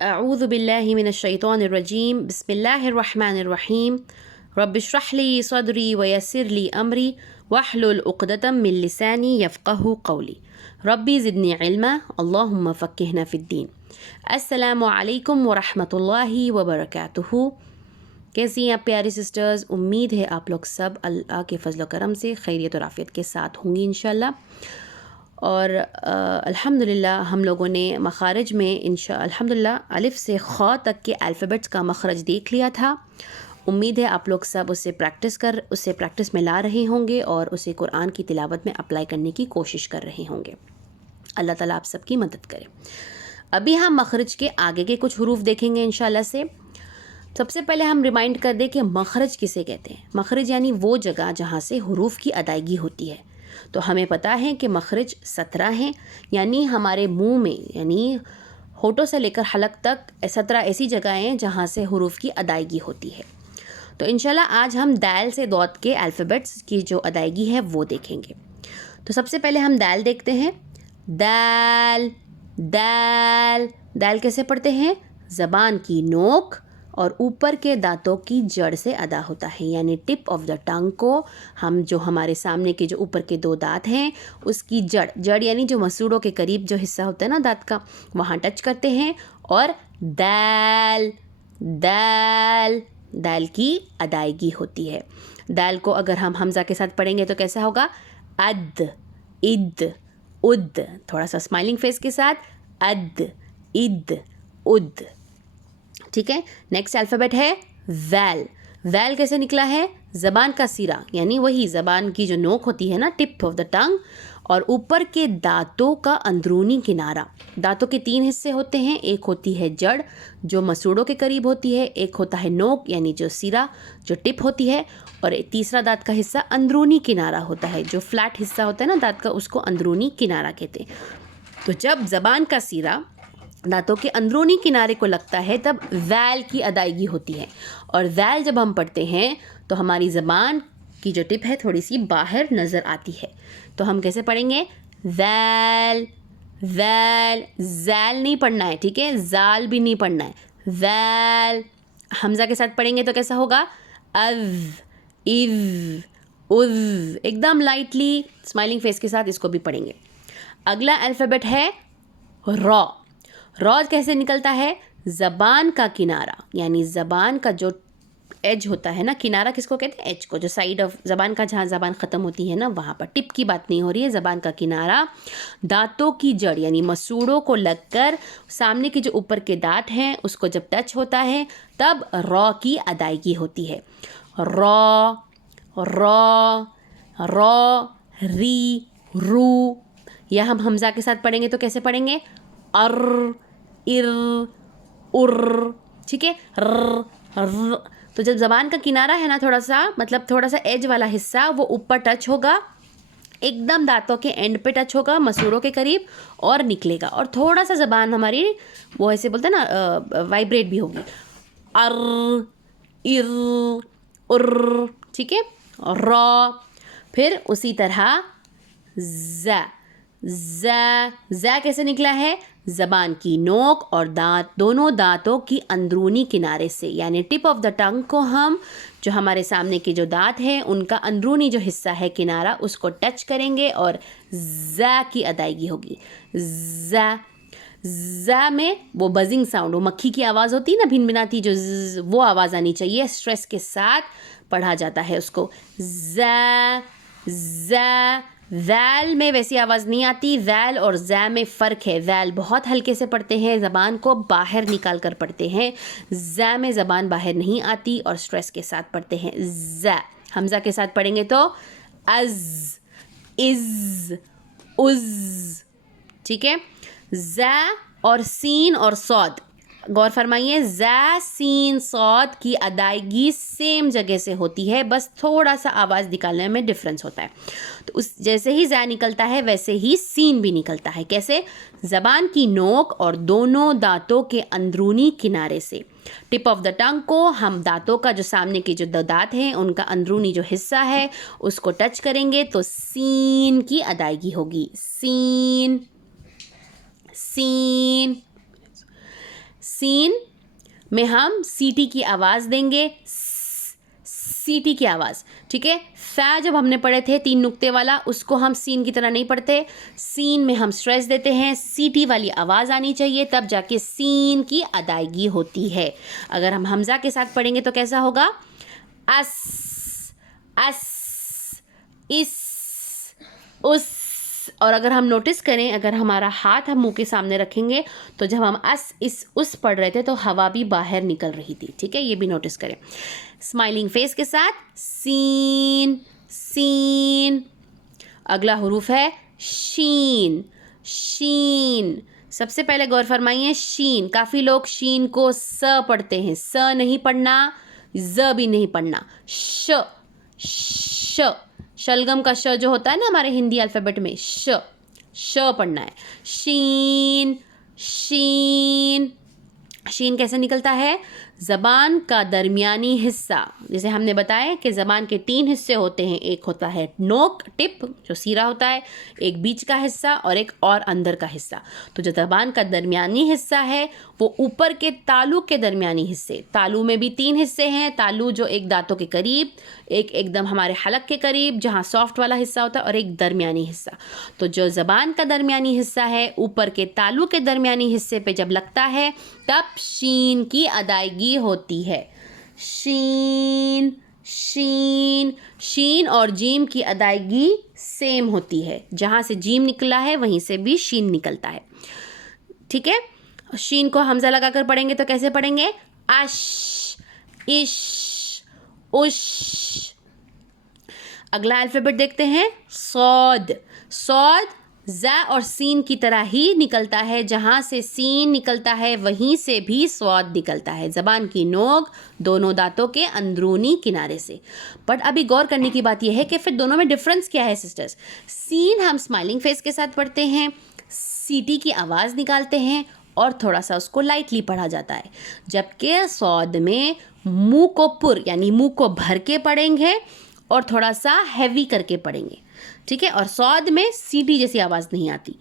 अऊज़ु बिल्लाहि मिनश्शैतानिर रजीम बिस्मिल्लाहिर रहमानिर रहीम रब्बिश्रह ली सदरी व यस्सिर ली अमरी वहलुल उक़दतम मिन लिसानी यफ़क़हू क़ौली रब्बी ज़िदनी इल्मा अल्लाहुम्मा फ़क़्क़िहना फ़िद्दीन। अस्सलामु अलैकुम व रहमतुल्लाहि व बरकातुहू। कैसी हैं आप प्यारी सिस्टर्स? उम्मीद है आप लोग सब अल्लाह के फ़ज़ल व करम से खैरियत और आफ़ियत के साथ होंगी इंशाअल्लाह। और अल्हम्दुलिल्लाह हम लोगों ने मखारिज में अल्हम्दुलिल्लाह अलिफ़ से ख़ तक के अल्फ़ाबेट्स का मखरज देख लिया था। उम्मीद है आप लोग सब उससे प्रैक्टिस में ला रहे होंगे और उसे कुरान की तिलावत में अप्लाई करने की कोशिश कर रहे होंगे। अल्लाह ताला आप सबकी मदद करे। अभी हम मखरज के आगे के कुछ हुरूफ देखेंगे इंशाअल्लाह से। सबसे पहले हम रिमाइंड कर दें कि मखरज किसे कहते हैं। मखरज यानी वो जगह जहाँ से हुरूफ की अदायगी होती है। तो हमें पता है कि मखरज 17 हैं, यानी हमारे मुंह में यानी होठों से लेकर हलक तक 17 ऐसी जगहें हैं जहाँ से हुरूफ की अदायगी होती है। तो इंशाल्लाह आज हम दाल से दौत के अल्फ़ाबेट्स की जो अदायगी है वो देखेंगे। तो सबसे पहले हम दाल देखते हैं। दाल दाल दाल कैसे पढ़ते हैं? ज़बान की नोक और ऊपर के दांतों की जड़ से अदा होता है, यानी टिप ऑफ द टंग को हम जो हमारे सामने के जो ऊपर के 2 दांत हैं उसकी जड़ यानी जो मसूड़ों के करीब जो हिस्सा होता है ना दांत का, वहाँ टच करते हैं और दाल दाल दाल की अदायगी होती है। दाल को अगर हम हमज़ा के साथ पढ़ेंगे तो कैसा होगा? अद इद उद, थोड़ा सा स्माइलिंग फेस के साथ, अद इद उद। ठीक है। नेक्स्ट अल्फ़ाबेट है वैल। वैल कैसे निकला है? ज़बान का सिरा यानी वही ज़बान की जो नोक होती है ना, टिप ऑफ द टंग, और ऊपर के दांतों का अंदरूनी किनारा। दांतों के 3 हिस्से होते हैं, एक होती है जड़ जो मसूड़ों के करीब होती है, एक होता है नोक यानी जो सिरा जो टिप होती है, और तीसरा दांत का हिस्सा अंदरूनी किनारा होता है, जो फ्लैट हिस्सा होता है ना दांत का, उसको अंदरूनी किनारा कहते हैं। तो जब ज़बान का सिरा दांतों के अंदरूनी किनारे को लगता है तब वैल की अदायगी होती है। और वैल जब हम पढ़ते हैं तो हमारी ज़बान की जो टिप है थोड़ी सी बाहर नज़र आती है। तो हम कैसे पढ़ेंगे? Well well. जैल नहीं पढ़ना है, ठीक है, जाल भी नहीं पढ़ना है, वैल। हमज़ा के साथ पढ़ेंगे तो कैसा होगा? अव इव उज। एकदम लाइटली स्माइलिंग फेस के साथ इसको भी पढ़ेंगे। अगला अल्फ़ाबेट है रॉ। रॉ कैसे निकलता है? ज़बान का किनारा यानी ज़बान का जो एज होता है ना, किनारा किसको कहते हैं? एज को, जो साइड ऑफ ज़बान का जहाँ ज़बान ख़त्म होती है ना वहाँ पर। टिप की बात नहीं हो रही है, ज़बान का किनारा दांतों की जड़ यानी मसूड़ों को लगकर सामने के जो ऊपर के दांत हैं उसको जब टच होता है तब रॉ की अदायगी होती है। रॉ रॉ रॉ री रू। या हम हमज़ा के साथ पढ़ेंगे तो कैसे पढ़ेंगे? अर इर उर। ठीक है। र। तो जब ज़बान का किनारा है ना, थोड़ा सा मतलब थोड़ा सा एज वाला हिस्सा वो ऊपर टच होगा, एकदम दांतों के एंड पे टच होगा मसूड़ों के करीब और निकलेगा, और थोड़ा सा ज़बान हमारी वो ऐसे बोलते हैं ना वाइब्रेट भी होगी। अर इर उर। ठीक है। रॉ। फिर उसी तरह ज़। ज़ कैसे निकला है? ज़बान की नोक और दांत, दोनों दांतों की अंदरूनी किनारे से, यानी टिप ऑफ द टंग को हम जो हमारे सामने के जो दांत हैं उनका अंदरूनी जो हिस्सा है किनारा उसको टच करेंगे और ज़ की अदायगी होगी। ज़ ज़ में वो बजिंग साउंड, वो मक्खी की आवाज़ होती है ना भिनभिनाती, जो वो आवाज़ आनी चाहिए। स्ट्रेस के साथ पढ़ा जाता है उसको। ज़ ज़। वैल में वैसी आवाज़ नहीं आती। वैल और ज़ै में फ़र्क है। वैल बहुत हल्के से पढ़ते हैं, ज़बान को बाहर निकाल कर पढ़ते हैं। ज़ै में ज़बान बाहर नहीं आती और स्ट्रेस के साथ पढ़ते हैं। ज़ै। हमज़ा के साथ पढ़ेंगे तो अज़ इज़ उज़। ठीक है। ज़ै और सीन और सौद, गौर फरमाइए, ज़ै सीन सौद की अदायगी सेम जगह से होती है, बस थोड़ा सा आवाज़ निकालने में डिफरेंस होता है। तो उस जैसे ही ज़ै निकलता है वैसे ही सीन भी निकलता है। कैसे? ज़बान की नोक और दोनों दांतों के अंदरूनी किनारे से। टिप ऑफ द टंग को हम दांतों का जो सामने के जो दांत हैं उनका अंदरूनी जो हिस्सा है उसको टच करेंगे तो सीन की अदायगी होगी। सीन सीन सीन में हम सीटी की आवाज़ देंगे, सीटी की आवाज़, ठीक है। फा जब हमने पढ़े थे 3 नुक्ते वाला, उसको हम सीन की तरह नहीं पढ़ते। सीन में हम स्ट्रेस देते हैं, सीटी वाली आवाज़ आनी चाहिए, तब जाके सीन की अदायगी होती है। अगर हम हमज़ा के साथ पढ़ेंगे तो कैसा होगा? अस, अस, इस, उस। और अगर हम नोटिस करें, अगर हमारा हाथ हम मुंह के सामने रखेंगे तो जब हम अस, इस, उस पढ़ रहे थे तो हवा भी बाहर निकल रही थी, ठीक है, ये भी नोटिस करें। स्माइलिंग फेस के साथ सीन, सीन। अगला हुरूफ है शीन, शीन। सबसे पहले गौर फरमाइए, शीन। काफ़ी लोग शीन को स पढ़ते हैं, स नहीं पढ़ना, ज भी नहीं पढ़ना, श, श। शलगम का श जो होता है ना हमारे हिंदी अल्फ़ाबेट में, श, श पढ़ना है। शीन, शीन। शीन कैसे निकलता है? ज़बान का दरमियानी हिस्सा, जैसे हमने बताया कि ज़बान के 3 हिस्से होते हैं। एक होता है नोक, टिप, जो सीरा होता है, एक बीच का हिस्सा और एक और अंदर का हिस्सा। तो जो ज़बान का दरमियानी हिस्सा है वो ऊपर के तालू के दरमियानी हिस्से, तालू में भी 3 हिस्से हैं। तालू जो एक दांतों के करीब, एक एकदम हमारे हलक के करीब जहाँ सॉफ्ट वाला हिस्सा होता है, और एक दरमियानी हिस्सा। तो जो ज़बान का दरमियानी हिस्सा है ऊपर के तालू के दरमियानी हिस्से पे जब लगता है तब शीन की अदायगी होती है। शीन, शीन। शीन और जीम की अदायगी सेम होती है, जहाँ से जीम निकला है वहीं से भी शीन निकलता है, ठीक है। शीन को हमजा लगाकर पढ़ेंगे तो कैसे पढ़ेंगे? अश, इश, उश। अगला अल्फ़ाबेट देखते हैं, सौद। सौद ज़ा और सीन की तरह ही निकलता है, जहाँ से सीन निकलता है वहीं से भी स्वाद निकलता है, ज़बान की नोक दोनों दांतों के अंदरूनी किनारे से। बट अभी गौर करने की बात यह है कि फिर दोनों में डिफरेंस क्या है सिस्टर्स? सीन हम स्माइलिंग फेस के साथ पढ़ते हैं, सीटी की आवाज़ निकालते हैं और थोड़ा सा उसको लाइटली पढ़ा जाता है, जबकि सौद में मुंह को पुर यानी मुंह को भर के पढ़ेंगे और थोड़ा सा हैवी करके पढ़ेंगे, ठीक है। और सौद में सीटी जैसी आवाज़ नहीं आती।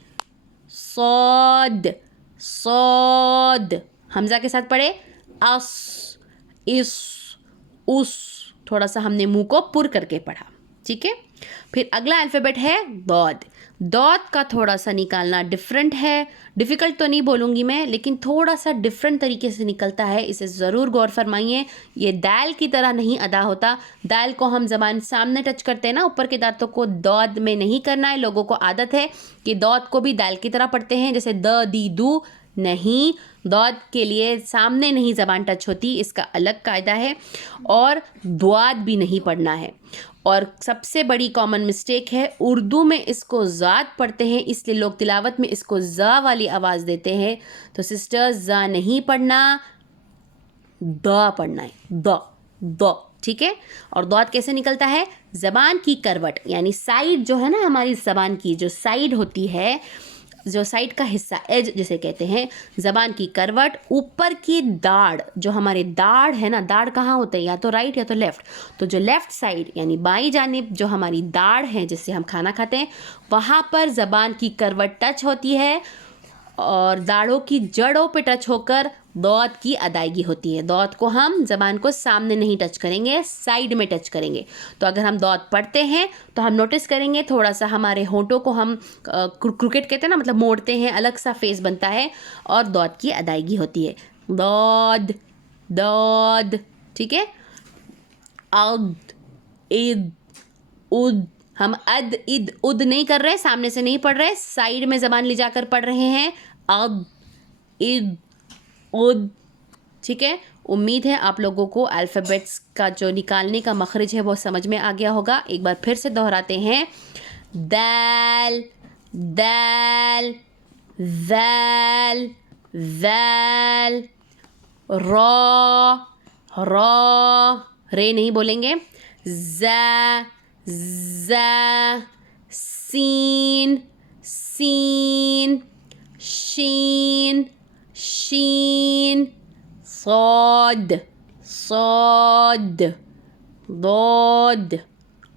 सौद, सौद। हमजा के साथ पढ़े, अस, इस, उस। थोड़ा सा हमने मुंह को पुर करके पढ़ा, ठीक है। फिर अगला अल्फ़ाबेट है दौद। दौद का थोड़ा सा निकालना डिफरेंट है, डिफ़िकल्ट तो नहीं बोलूँगी मैं, लेकिन थोड़ा सा डिफरेंट तरीके से निकलता है, इसे ज़रूर गौर फरमाइए। ये दाल की तरह नहीं अदा होता। दाल को हम ज़बान सामने टच करते हैं ना, ऊपर के दांतों को दौद में नहीं करना है। लोगों को आदत है कि दौद को भी दाल की तरह पढ़ते हैं, जैसे द, दी, दू। नहीं, दौद के लिए सामने नहीं ज़बान टच होती, इसका अलग कायदा है। और द्वाद भी नहीं पढ़ना है। और सबसे बड़ी कॉमन मिस्टेक है, उर्दू में इसको ज़ाद पढ़ते हैं, इसलिए लोग तिलावत में इसको ज़ा वाली आवाज़ देते हैं। तो सिस्टर्स, ज़ा नहीं पढ़ना, द पढ़ना है, द, द, ठीक है। और दौद कैसे निकलता है? ज़बान की करवट यानी साइड जो है ना, हमारी ज़बान की जो साइड होती है, जो साइड का हिस्सा, एज जिसे कहते हैं, ज़बान की करवट, ऊपर की दाढ़, जो हमारे दाढ़ है ना, दाढ़ कहाँ होते हैं? या तो राइट या तो लेफ़्ट। तो जो लेफ़्ट साइड यानी बाईं जानिब जो हमारी दाढ़ है जिससे हम खाना खाते हैं, वहाँ पर ज़बान की करवट टच होती है और दाढ़ों की जड़ों पे टच होकर दौद की अदायगी होती है। दौद को हम ज़बान को सामने नहीं टच करेंगे, साइड में टच करेंगे। तो अगर हम दौद पढ़ते हैं तो हम नोटिस करेंगे थोड़ा सा हमारे होंठों को हम क्रिकेट कहते हैं ना, मतलब मोड़ते हैं, अलग सा फेस बनता है और दौद की अदायगी होती है। दौद, दौद, ठीक है। अद, इद, उद। हम अद, इद, उद नहीं कर रहे, सामने से नहीं पढ़ रहे, साइड में ज़बान ले जाकर पढ़ रहे हैं। अद, इद, उद, ठीक है। उम्मीद है आप लोगों को अल्फ़ाबेट्स का जो निकालने का मखरज है वो समझ में आ गया होगा। एक बार फिर से दोहराते हैं, दाल, दाल, वैल, वैल, रॉ, रॉ, रे नहीं बोलेंगे, ज़ा, ज़ा, सीन, सीन, शीन, शीन, सौद, सौद, दौद,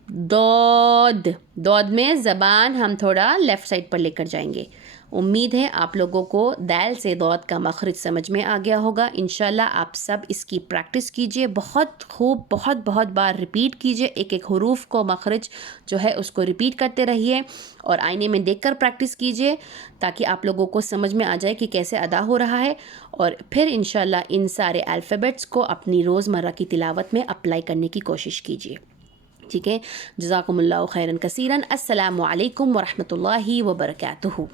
दौद। दौद में ज़बान हम थोड़ा लेफ़्ट साइड पर लेकर जाएंगे उम्मीद है आप लोगों को दाल से दौद का मखरज समझ में आ गया होगा। इंशाल्लाह आप सब इसकी प्रैक्टिस कीजिए, बहुत खूब, बहुत बहुत बार रिपीट कीजिए, एक एक हरूफ को मखरज जो है उसको रिपीट करते रहिए और आईने में देखकर प्रैक्टिस कीजिए ताकि आप लोगों को समझ में आ जाए कि कैसे अदा हो रहा है। और फिर इंशाल्लाह इन सारे अल्फ़ाबेट्स को अपनी रोज़मर्रा की तिलावत में अप्लाई करने की कोशिश कीजिए। ठीक है, जज़ाकुमुल्लाहु खैरन कसीरन। अस्सलामु अलैकुम व रहमतुल्लाहि व बरकातुहू।